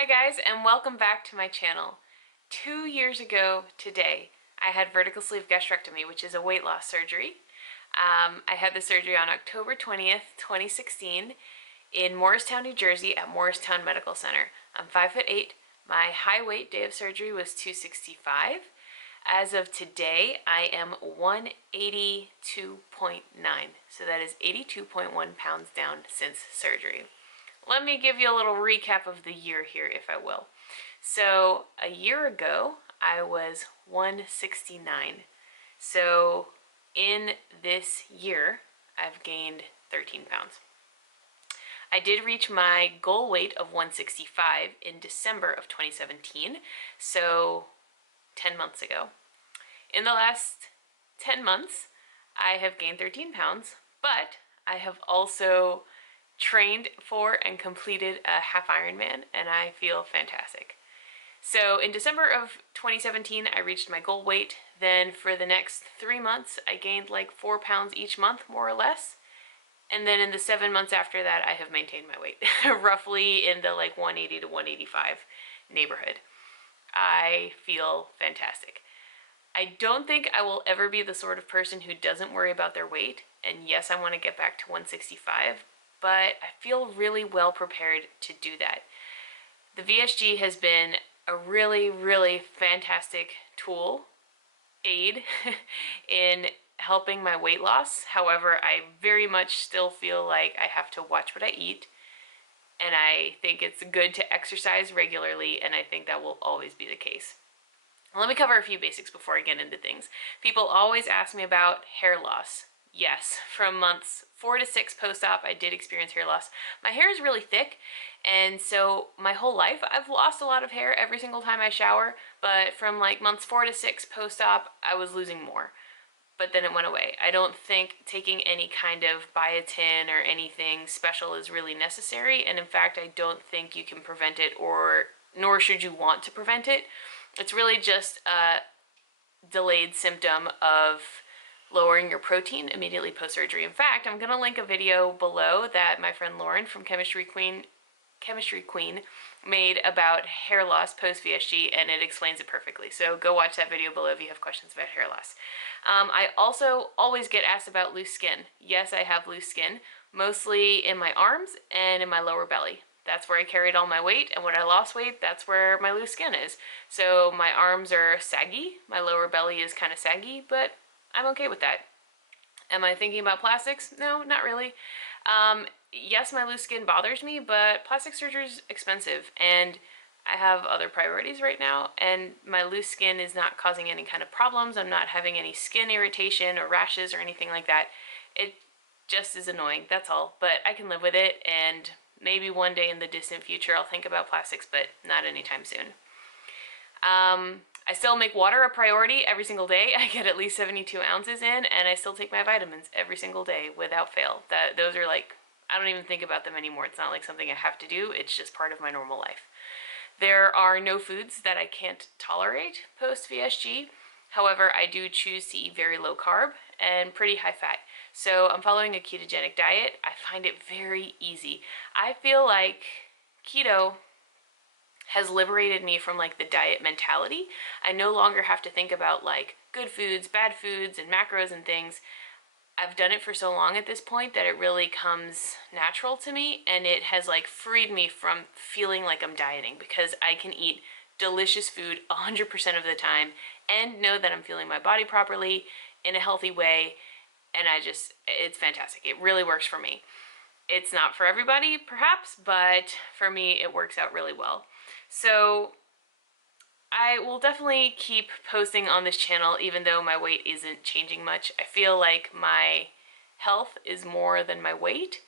Hi guys, and welcome back to my channel. 2 years ago today, I had vertical sleeve gastrectomy, which is a weight loss surgery. I had the surgery on October 20th, 2016 in Morristown, New Jersey at Morristown Medical Center. I'm 5'8". My high weight day of surgery was 265. As of today, I am 182.9, so that is 82.1 pounds down since surgery. Let me give you a little recap of the year here, if I will. So a year ago, I was 169. So in this year, I've gained 13 pounds. I did reach my goal weight of 165 in December of 2017, so 10 months ago. In the last 10 months, I have gained 13 pounds, but I have also trained for and completed a half Ironman, and I feel fantastic. So in December of 2017, I reached my goal weight. Then for the next 3 months, I gained like 4 pounds each month, more or less. And then in the 7 months after that, I have maintained my weight, roughly in the like 180 to 185 neighborhood. I feel fantastic. I don't think I will ever be the sort of person who doesn't worry about their weight. And yes, I want to get back to 165. But I feel really well prepared to do that. The VSG has been a really, really fantastic tool, aid, in helping my weight loss. However, I very much still feel like I have to watch what I eat, and I think it's good to exercise regularly, and I think that will always be the case. Let me cover a few basics before I get into things. People always ask me about hair loss. Yes, from months 4 to 6 post-op, I did experience hair loss. My hair is really thick, and so my whole life I've lost a lot of hair every single time I shower, but from like months 4 to 6 post-op, I was losing more. But then it went away. I don't think taking any kind of biotin or anything special is really necessary, and in fact, I don't think you can prevent it, nor should you want to prevent it. It's really just a delayed symptom of lowering your protein immediately post-surgery. In fact, I'm going to link a video below that my friend Lauren from Chemistry Queen made about hair loss post-VSG, and it explains it perfectly. So go watch that video below if you have questions about hair loss. I also always get asked about loose skin. Yes, I have loose skin, mostly in my arms and in my lower belly. That's where I carried all my weight, and when I lost weight, that's where my loose skin is. So my arms are saggy, my lower belly is kind of saggy, but I'm okay with that. Am I thinking about plastics? No, not really. Yes, my loose skin bothers me, but plastic surgery is expensive, and I have other priorities right now, and my loose skin is not causing any kind of problems. I'm not having any skin irritation or rashes or anything like that. It just is annoying, that's all. But I can live with it, and maybe one day in the distant future I'll think about plastics, but not anytime soon. I still make water a priority every single day. I get at least 72 ounces in, and I still take my vitamins every single day without fail. Those are like, I don't even think about them anymore. It's not like something I have to do. It's just part of my normal life. There are no foods that I can't tolerate post-VSG. However, I do choose to eat very low carb and pretty high fat. So I'm following a ketogenic diet. I find it very easy. I feel like keto has liberated me from like the diet mentality. I no longer have to think about like good foods, bad foods, and macros and things. I've done it for so long at this point that it really comes natural to me, and it has like freed me from feeling like I'm dieting, because I can eat delicious food 100% of the time and know that I'm fueling my body properly in a healthy way, and it's fantastic. It really works for me. It's not for everybody, perhaps, but for me, it works out really well. So I will definitely keep posting on this channel even though my weight isn't changing much. I feel like my health is more than my weight,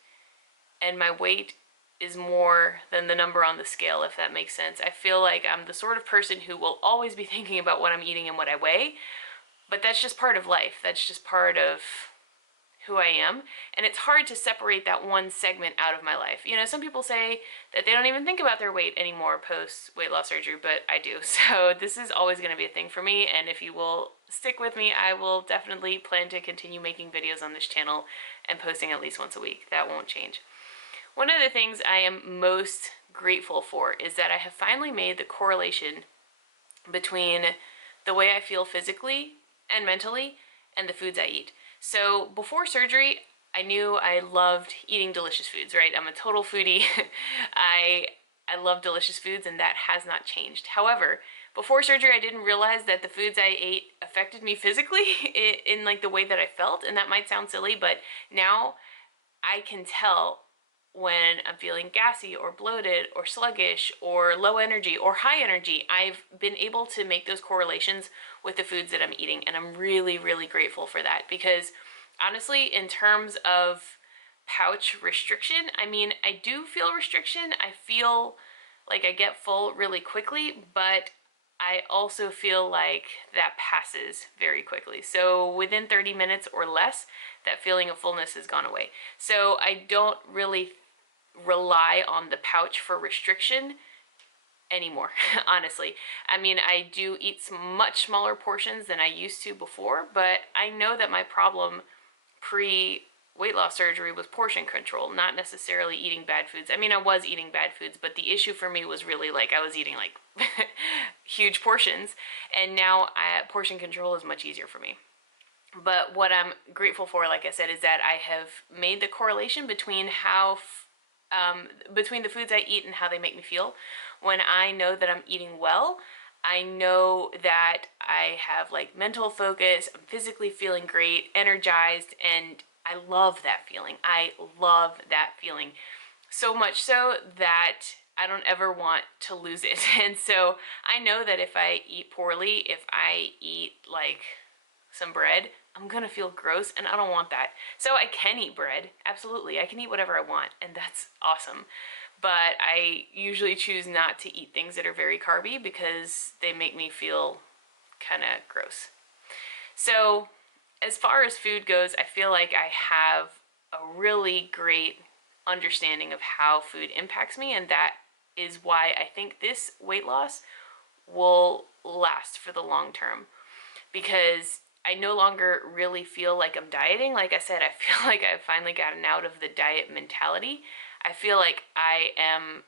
and my weight is more than the number on the scale, if that makes sense. I feel like I'm the sort of person who will always be thinking about what I'm eating and what I weigh, but that's just part of life. That's just part of who I am, and it's hard to separate that one segment out of my life. You know, some people say that they don't even think about their weight anymore post weight loss surgery, but I do. So this is always going to be a thing for me, and if you will stick with me, I will definitely plan to continue making videos on this channel and posting at least once a week. That won't change. One of the things I am most grateful for is that I have finally made the correlation between the way I feel physically and mentally and the foods I eat. So before surgery, I knew I loved eating delicious foods, right? I'm a total foodie. I I love delicious foods, and that has not changed. However, before surgery, I didn't realize that the foods I ate affected me physically in like the way that I felt, and that might sound silly, but now I can tell when I'm feeling gassy or bloated or sluggish or low energy or high energy. I've been able to make those correlations with the foods that I'm eating, and I'm really, really grateful for that because honestly, in terms of pouch restriction, I mean, I do feel restriction. I feel like I get full really quickly, but I also feel like that passes very quickly. So within 30 minutes or less, that feeling of fullness has gone away. So I don't really rely on the pouch for restriction anymore, honestly. I mean, I do eat much smaller portions than I used to before, but I know that my problem pre weight loss surgery was portion control, not necessarily eating bad foods. I mean, I was eating bad foods, but the issue for me was really like I was eating like huge portions, and now portion control is much easier for me. But what I'm grateful for, like I said, is that I have made the correlation between between the foods I eat and how they make me feel. When I know that I'm eating well, I know that I have like mental focus, I'm physically feeling great, energized, and I love that feeling. I love that feeling so much so that I don't ever want to lose it. And so I know that if I eat poorly, if I eat like some bread, I'm gonna feel gross, and I don't want that. So I can eat bread, absolutely. I can eat whatever I want, and that's awesome. But I usually choose not to eat things that are very carby because they make me feel kind of gross. So as far as food goes, I feel like I have a really great understanding of how food impacts me, and that is why I think this weight loss will last for the long term, because I no longer really feel like I'm dieting. Like I said, I feel like I've finally gotten out of the diet mentality. I feel like I am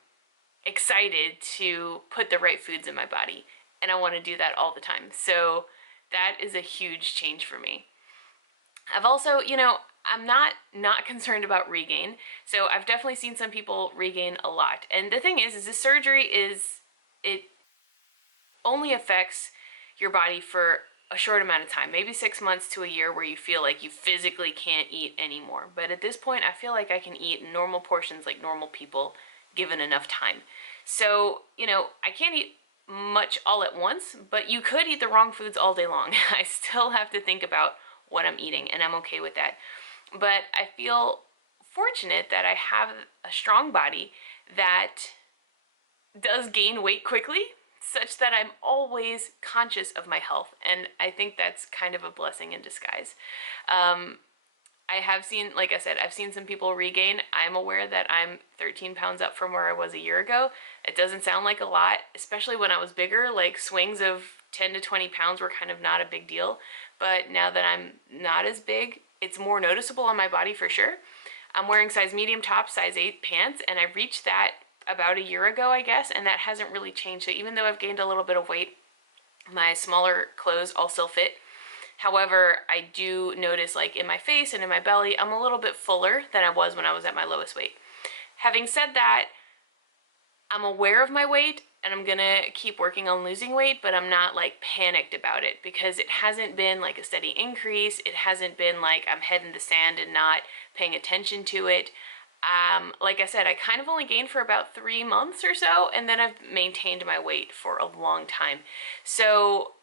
excited to put the right foods in my body, and I want to do that all the time. So that is a huge change for me. I've also, I'm not concerned about regain. So I've definitely seen some people regain a lot. And the thing is this surgery it only affects your body for a short amount of time, maybe 6 months to a year, where you feel like you physically can't eat anymore. But at this point, I feel like I can eat normal portions like normal people given enough time. So, I can't eat much all at once, but you could eat the wrong foods all day long. I still have to think about what I'm eating, and I'm okay with that. But I feel fortunate that I have a strong body that does gain weight quickly, such that I'm always conscious of my health. And I think that's kind of a blessing in disguise. I have seen, like I said, I've seen some people regain. I'm aware that I'm 13 pounds up from where I was a year ago. It doesn't sound like a lot, especially when I was bigger. Like swings of 10 to 20 pounds were kind of not a big deal. But now that I'm not as big, it's more noticeable on my body for sure. I'm wearing size medium top, size 8 pants, and I reached that about a year ago, I guess, and that hasn't really changed. So even though I've gained a little bit of weight, my smaller clothes all still fit. However, I do notice like in my face and in my belly, I'm a little bit fuller than I was when I was at my lowest weight. Having said that, I'm aware of my weight and I'm gonna keep working on losing weight, but I'm not like panicked about it because it hasn't been like a steady increase. It hasn't been like I'm head in the sand and not paying attention to it. Like I said, I kind of only gained for about 3 months or so, and then I've maintained my weight for a long time. So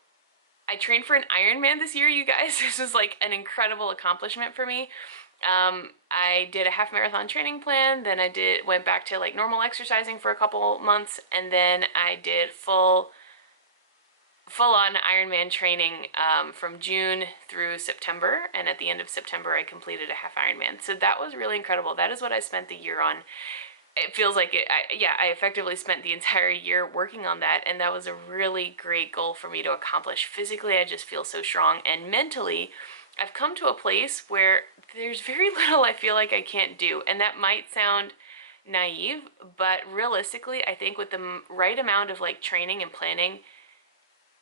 I trained for an Ironman this year, you guys. This was like an incredible accomplishment for me. I did a half marathon training plan, then went back to like normal exercising for a couple months, and then I did full on Ironman training from June through September, and at the end of September I completed a half Ironman. So that was really incredible. That is what I spent the year on. It feels like I effectively spent the entire year working on that, and that was a really great goal for me to accomplish. Physically, I just feel so strong, and mentally, I've come to a place where there's very little I feel like I can't do, and that might sound naive, but realistically, I think with the right amount of like training and planning,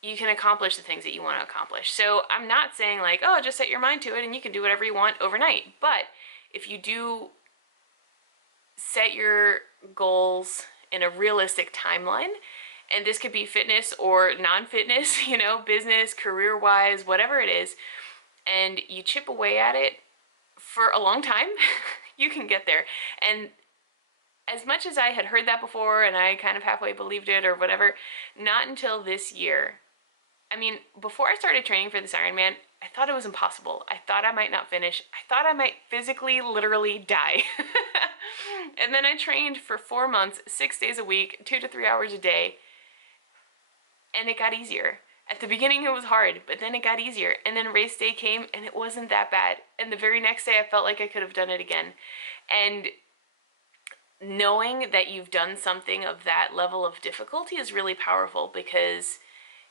you can accomplish the things that you want to accomplish. So I'm not saying like, oh, just set your mind to it and you can do whatever you want overnight. But if you do set your goals in a realistic timeline, and this could be fitness or non-fitness, you know, business, career-wise, whatever it is, and you chip away at it for a long time, you can get there. And as much as I had heard that before and I kind of halfway believed it or whatever, not until this year. I mean, before I started training for this Ironman, I thought it was impossible. I thought I might not finish. I thought I might physically, literally die. And then I trained for 4 months, 6 days a week, 2 to 3 hours a day, and it got easier. At the beginning it was hard, but then it got easier. And then race day came and it wasn't that bad. And the very next day I felt like I could have done it again. And knowing that you've done something of that level of difficulty is really powerful, because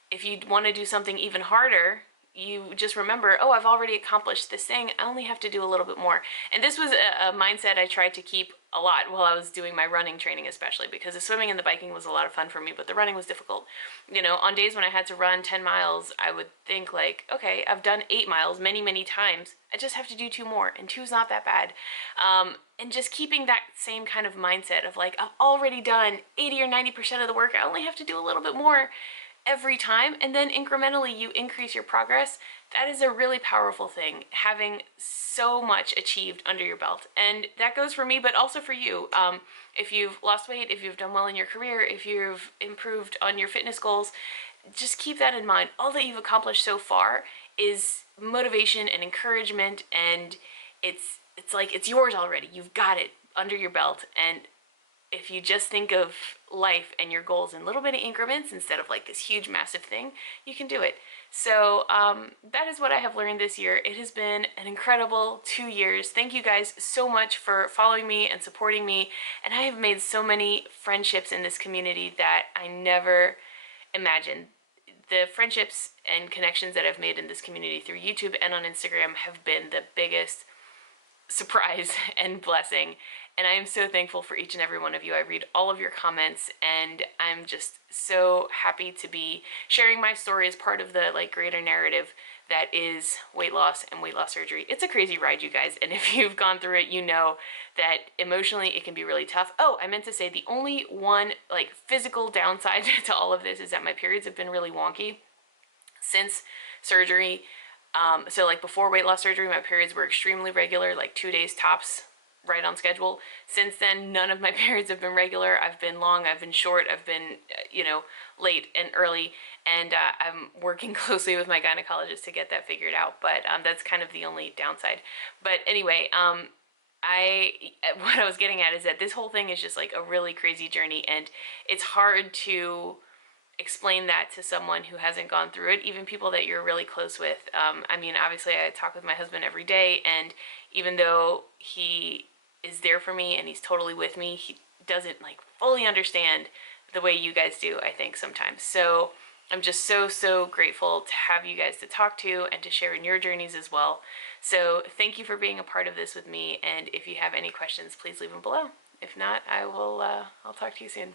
if you want to do something even harder, you just remember, oh, I've already accomplished this thing. I only have to do a little bit more. And this was a mindset I tried to keep a lot while I was doing my running training, especially because the swimming and the biking was a lot of fun for me, but the running was difficult. You know, on days when I had to run 10 miles, I would think like, okay, I've done 8 miles many, many times. I just have to do 2 more, and 2's not that bad. And just keeping that same kind of mindset of like, I've already done 80 or 90% of the work. I only have to do a little bit more every time, and then incrementally you increase your progress. That is a really powerful thing, having so much achieved under your belt. And that goes for me, but also for you. If you've lost weight, if you've done well in your career, if you've improved on your fitness goals, just keep that in mind. All that you've accomplished so far is motivation and encouragement, and it's like it's yours already. You've got it under your belt. And if you just think of life and your goals in little bitty increments instead of like this huge massive thing, you can do it. So that is what I have learned this year. It has been an incredible 2 years. Thank you guys so much for following me and supporting me. And I have made so many friendships in this community that I never imagined. The friendships and connections that I've made in this community through YouTube and on Instagram have been the biggest surprise and blessing. And I am so thankful for each and every one of you. I read all of your comments, and I'm just so happy to be sharing my story as part of the like greater narrative that is weight loss and weight loss surgery. It's a crazy ride, you guys, and if you've gone through it, you know that emotionally it can be really tough. Oh, I meant to say the only one like physical downside to all of this is that my periods have been really wonky since surgery. So like before weight loss surgery, my periods were extremely regular, like 2 days tops, right on schedule. Since then, none of my periods have been regular. I've been long, I've been short, I've been, late and early, and I'm working closely with my gynecologist to get that figured out, but that's kind of the only downside. But anyway, what I was getting at is that this whole thing is just like a really crazy journey, and it's hard to explain that to someone who hasn't gone through it, even people that you're really close with. Obviously I talk with my husband every day, and even though he is there for me and he's totally with me, he doesn't like fully understand the way you guys do, I think, sometimes. So I'm just so grateful to have you guys to talk to and to share in your journeys as well. So thank you for being a part of this with me, and if you have any questions, please leave them below. If not, I'll talk to you soon.